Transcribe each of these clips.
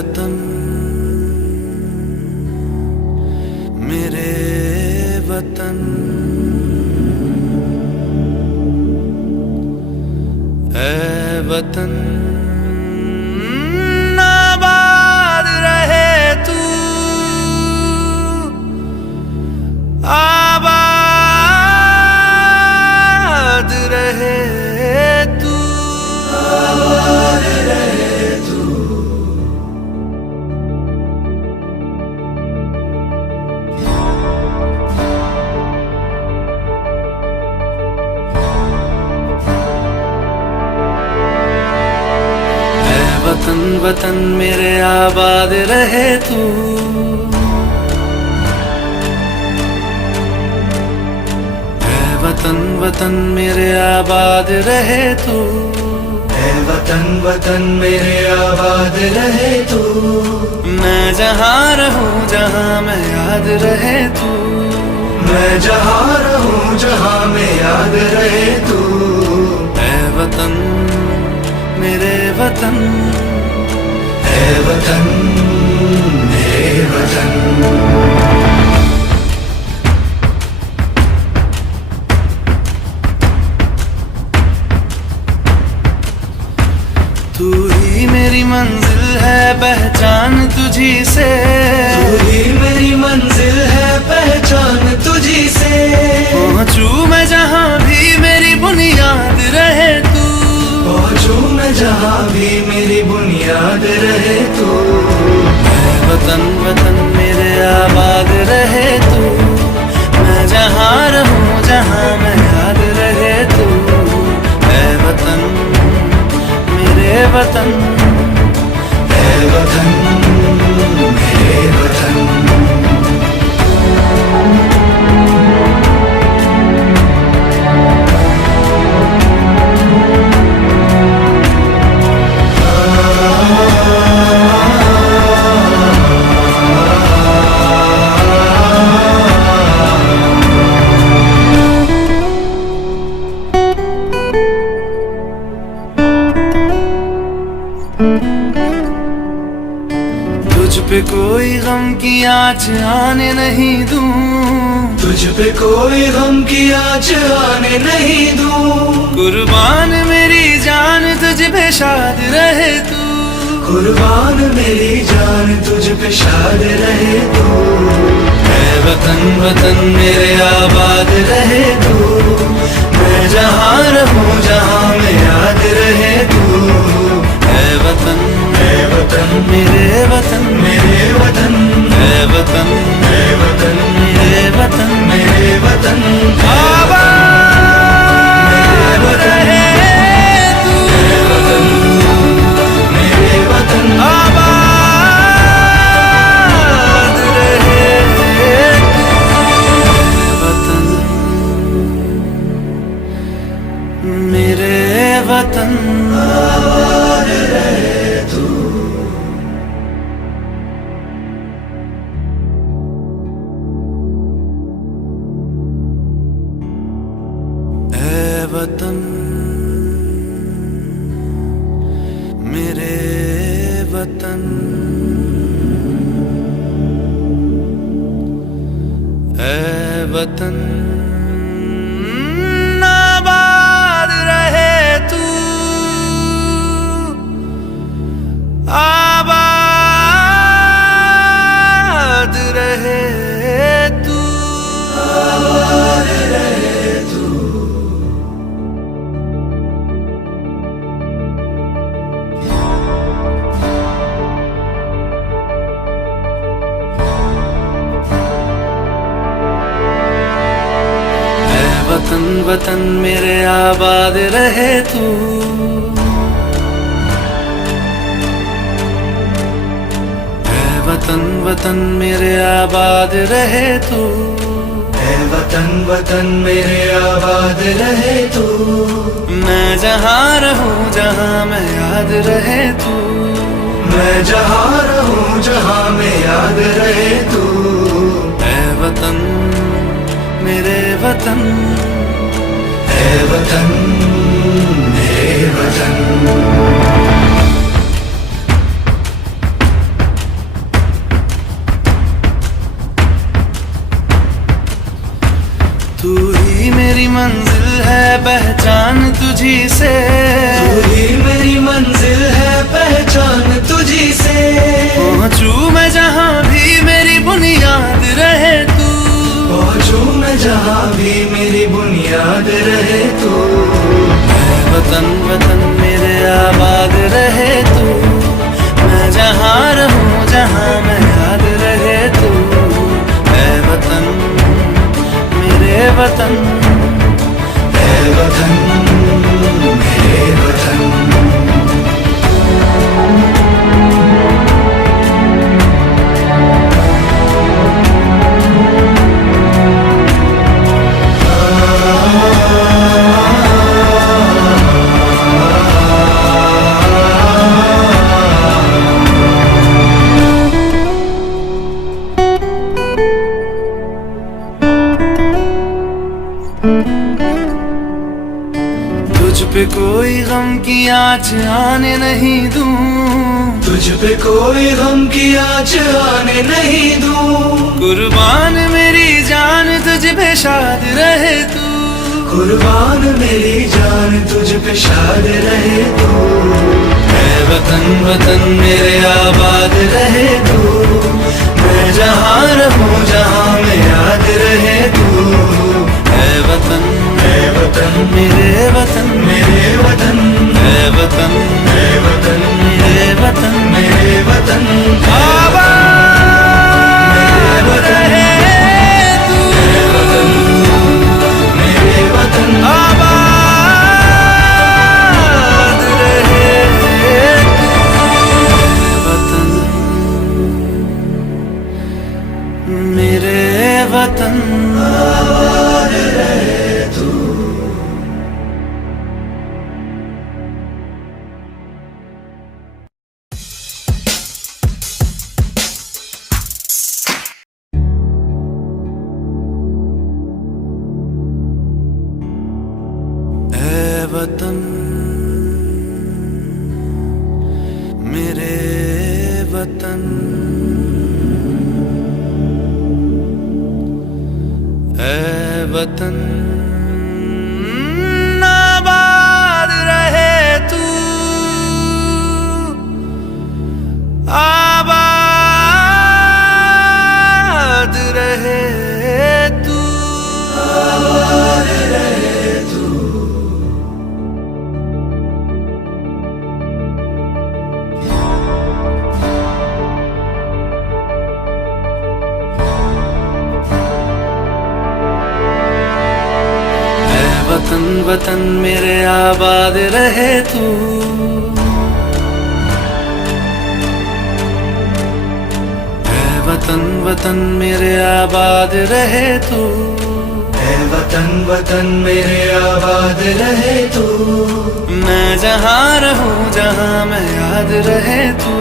वतन मेरे वतन, ऐ वतन आबाद रहे तू, आबाद रहे तू, आबाद रहे तू। वतन वतन मेरे आबाद रहे तू, ऐ वतन वतन मेरे आबाद रहे तू, ऐ वतन वतन मेरे आबाद रहे तू। मैं जहाँ रहूं जहाँ मैं याद रहे तू, मैं जहाँ रहूं जहाँ में याद रहे तू। ऐ वतन मेरे वतन, ऐ वतन मेरे वतन। तू ही मेरी मंजिल है पहचान तुझी से, तू ही मेरी मंजिल है पहचान तुझी से। पहुँचूं मैं जहाँ भी मेरी बुनियाद रहे तू, पहुँचूं मैं जहाँ भी मेरी बुनियाद रहे तू। ऐ वतन वतन मेरे आबाद रहे तू, मैं जहाँ रहूं जहाँ मैं याद रहे तू। ऐ वतन मेरे वतन, ऐ वतन मेरे वतन। तुझ पे कोई गम की आँच आने नहीं दूं, तुझ पे कोई गम की आँच आने नहीं दूं। कुर्बान मेरी जान तुझ पे शाद रहे तू, कुर्बान मेरी जान तुझ पे शाद रहे तू। ऐ वतन वतन मेरे आबाद रहे तू, मैं जहाँ रहूं जहाँ मैं याद रहे तू। ऐ वतन मेरे वतन, मेरे वतन, ऐ वतन ऐ वतन मेरे वतन, मेरे वतन। आबाद रहे तू, मेरे वतन, आबाद रहे तू। वतन मेरे वतन, आबाद रहे तू। ऐ वतन मेरे वतन, ऐ वतन आबाद रहे तू, आबाद रहे तू, आबाद रहे तू। वतन वतन मेरे आबाद रहे तू, ऐ वतन वतन मेरे आबाद रहे तू। ऐ वतन वतन मेरे आबाद रहे तू। मैं जहाँ रहूं जहाँ मैं याद रहे तू, मैं जहाँ रहूं जहाँ में याद रहे तू। ऐ वतन मेरे वतन, ऐ वतन मेरे वतन। मंजिल है पहचान तुझी से, तू ही मेरी मंजिल है पहचान तुझी से। पहुँचूं मैं जहाँ भी मेरी बुनियाद रहे तू, पहुँचूं मैं जहाँ भी मेरी बुनियाद रहे तू। वतन वतन मेरे आबाद रहे तू, मैं जहाँ रहूं जहाँ मैं याद रहे तू। ऐ वतन मेरे वतन, ऐ वतन मेरे वतन। तुझ पे कोई गम की आँच आने नहीं दूं, तुझ पे कोई गम की आँच आने नहीं दूं। कुर्बान मेरी जान तुझ पे शाद रहे तू, कुर्बान मेरी जान तुझ पे शाद रहे तू। ऐ वतन वतन मेरे आबाद रहे तू, मैं जहाँ रहूं जहाँ मैं याद रहे तू। ऐ वतन मेरे वतन, मेरे वतन, ऐ वतन ऐ वतन, मेरे वतन, मेरे वतन। आबाद रहे तू, मेरे वतन, आबाद रहे तू। वतन मेरे वतन, आबाद रहे तू। ऐ वतन मेरे वतन, ऐ वतन आबाद रहे तू, आबाद रहे तू। आबाद रहे तू। वतन वतन मेरे आबाद रहे तू, ऐ वतन वतन मेरे आबाद रहे तू। ऐ वतन वतन मेरे आबाद रहे तू। मैं जहाँ रहूं जहाँ मैं याद रहे तू,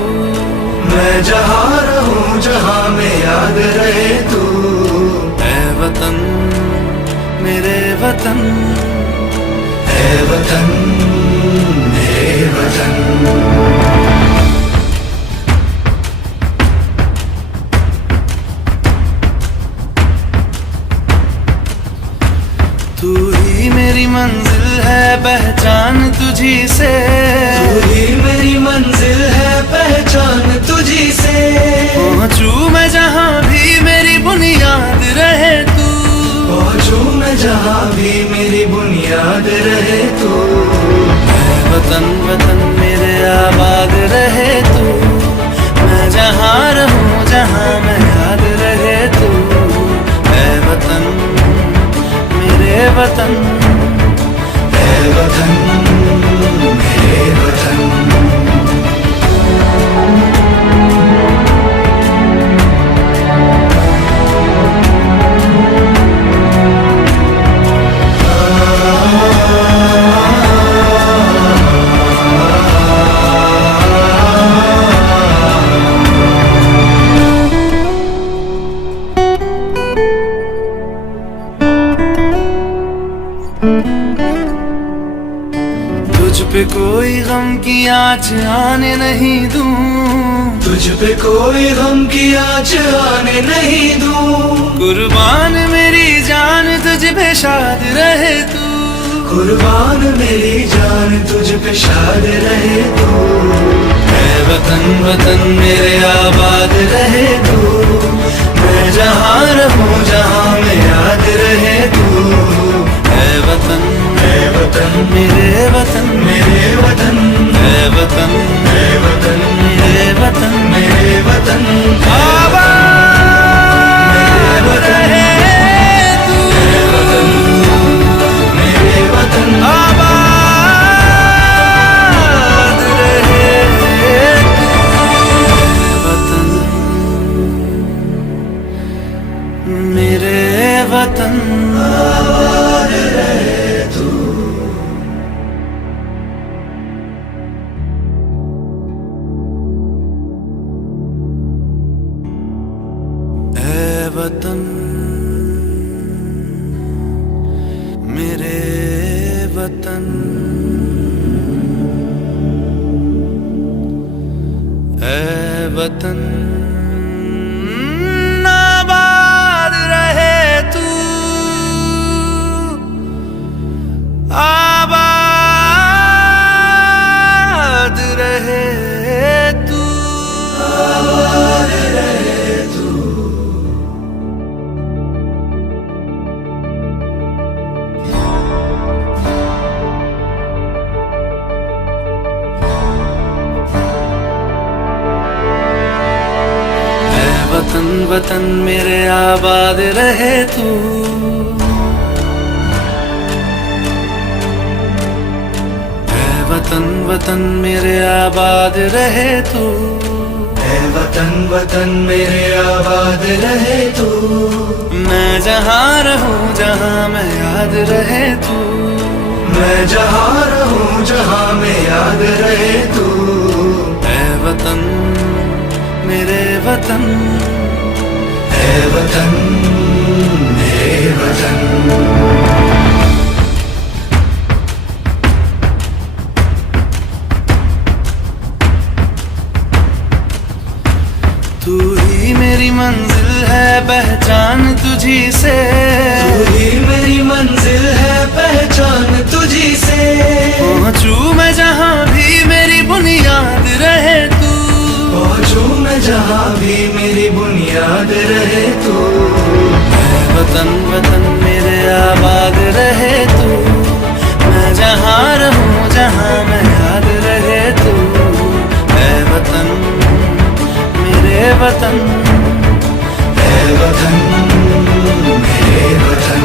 मैं जहाँ रहूं जहाँ मैं याद रहे तू। ऐ वतन मेरे वतन, ऐ वतन मेरे वतन। तू ही मेरी मंजिल है पहचान तुझी से, तू ही मेरी मंजिल है पहचान तुझी से। पहुँचूं मैं जहाँ भी मेरी बुनियाद रहे तू, पहुँचूं मैं जहाँ भी मेरी बुनियाद रहे तू। ऐ वतन वतन मेरे आबाद रहे तू, मैं जहाँ रहूं जहाँ मैं याद रहे तू। ऐ वतन मेरे वतन, ऐ वतन मेरे वतन। तुझ पे कोई गम की आँच आने नहीं दूं, तुझ पे कोई गम की आँच आने नहीं दूं। कुर्बान मेरी जान तुझ पे शाद रहे तू, कुर्बान मेरी जान तुझ पे शाद रहे तू। ऐ वतन वतन मेरे आबाद रहे तू, मैं जहाँ रहूँ जहाँ में याद रहे तू। ऐ वतन मेरे वतन, मेरे वतन, ऐ वतन मेरे वतन, मेरे वतन, मेरे वतन, आबाद रहे तू, मेरे वतन, आबाद रहे तू। वतन मेरे वतन, आबाद रहे तू। ऐ वतन मेरे वतन, ऐ वतन आबाद रहे तू, आबाद रहे तू, आबाद रहे तू। वतन वतन मेरे आबाद रहे तू, ऐ वतन वतन मेरे आबाद रहे तू। ऐ वतन वतन मेरे आबाद रहे तू। मैं जहाँ रहूँ जहाँ मैं याद रहे तू, मैं जहाँ रहूँ जहाँ में याद रहे तू। ऐ वतन मेरे वतन, ऐ वतन मेरे वतन, तू ही मेरी मंजिल है पहचान तुझी से, तू ही मेरी मंजिल है पहचान तुझी से। पहुँचूं मैं जहाँ भी मेरी बुनियाद रहे तू, पहुँचूं मैं जहाँ भी मेरी बुनियाद रहे तू। ऐ वतन वतन मेरे आबाद रहे तू, मैं जहाँ रहूँ जहाँ मैं याद रहे तू। ऐ वतन मेरे वतन, ऐ वतन मेरे वतन,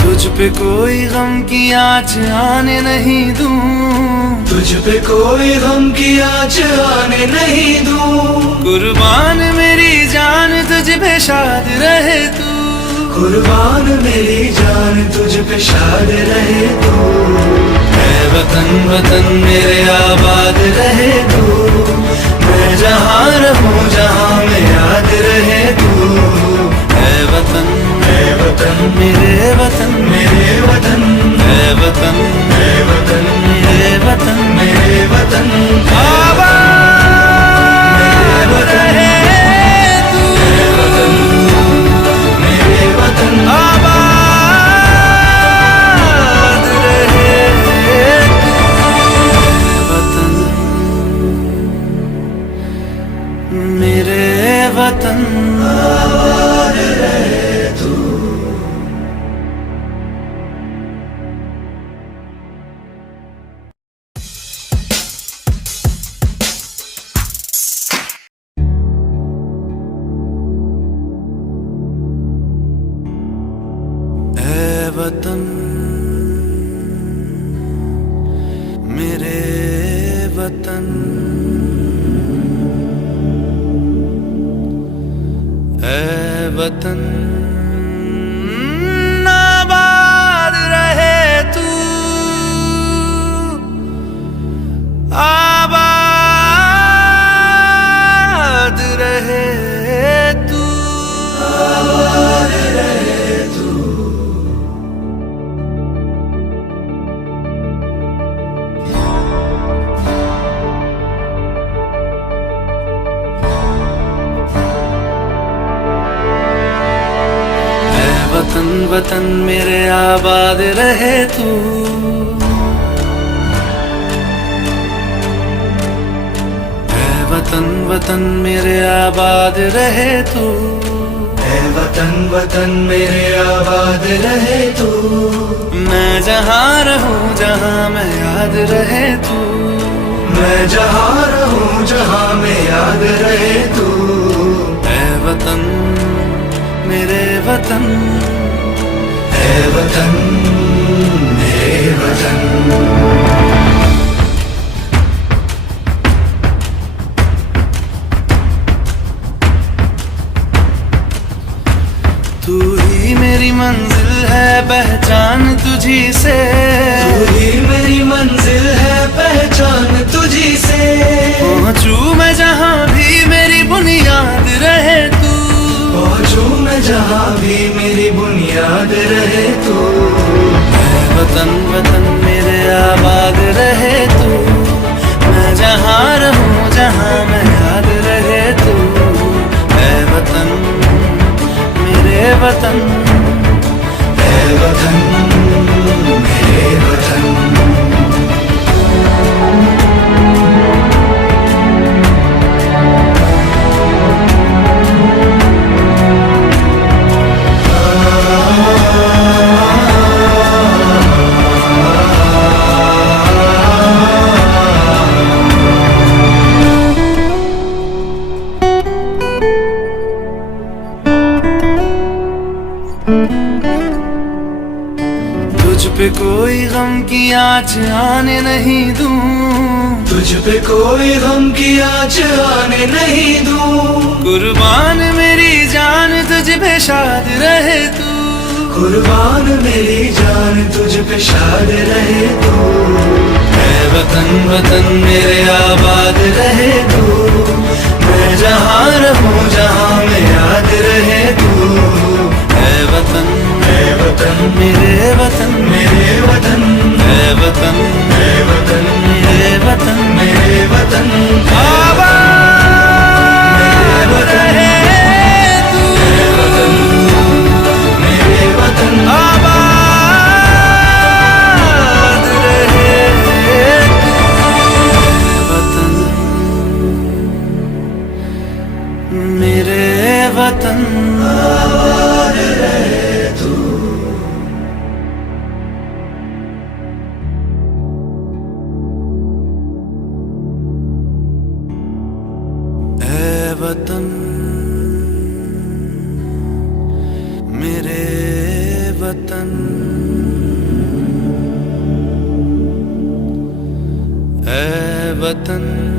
तुझ पे कोई गम की आँच आने नहीं दूं, तुझ पे कोई गम की आँच आने नहीं दूं। कुर्बान मेरी जान तुझ पे शाद रहे तू, कुर्बान मेरी जान तुझ पे शाद रहे तू। ऐ वतन वतन मेरे आबाद रहे तू, मैं जहाँ रहूँ जहाँ में याद रहे तू। ऐ वतन मेरे वतन, मेरे वतन, ऐ वतन मेरे वतन, मेरे वतन, मेरे वतन, आबाद रहे तू, मेरे वतन, आबाद रहे तू। वतन मेरे वतन, आबाद रहे तू। वतन मेरे वतन, ऐ वतन आबाद रहे तू, आबाद रहे तू। आबाद रहे तू। वतन वतन मेरे आबाद रहे तू। वतन वतन मेरे आबाद रहे तू। वतन वतन मेरे आबाद रहे तू। मैं जहाँ रहूं जहाँ मैं याद रहे तू। मैं जहाँ रहूं जहाँ में याद रहे तू। ऐ वतन मेरे वतन, ऐ वतन मेरे वतन। तू ही मेरी मंजिल है पहचान तुझी से। तू ही मेरी मंजिल है पहचान तुझी से। पहुँचूं मैं जहाँ भी मेरी बुनियाद रहे तू। पहुँचूं मैं जहाँ भी मेरी बुनियाद रहे तू। वतन वतन मेरे आबाद रहे तू। मैं जहाँ रहूं जहाँ मैं याद रहे तू। ऐ वतन मेरे वतन, ऐ वतन मेरे वतन। तुझ पे कोई गम की आँच आने नहीं दूं। तुझ पे कोई गम की आँच आने नहीं दूं। कुर्बान मेरी जान तुझ पे शाद रहे तू। कुर्बान मेरी जान तुझ पे शाद रहे तू। ऐ वतन वतन मेरे आबाद रहे तू। मैं जहाँ रहूं जहाँ मैं याद रहे तू। ऐ वतन मेरे वतन, मेरे वतन। ऐ वतन मेरे वतन, मेरे वतन। आबाद रहे तू। मेरे वतन। आबाद रहे तू। वतन मेरे वतन, आबाद रहे तू। ऐ वतन मेरे वतन, ऐ वतन।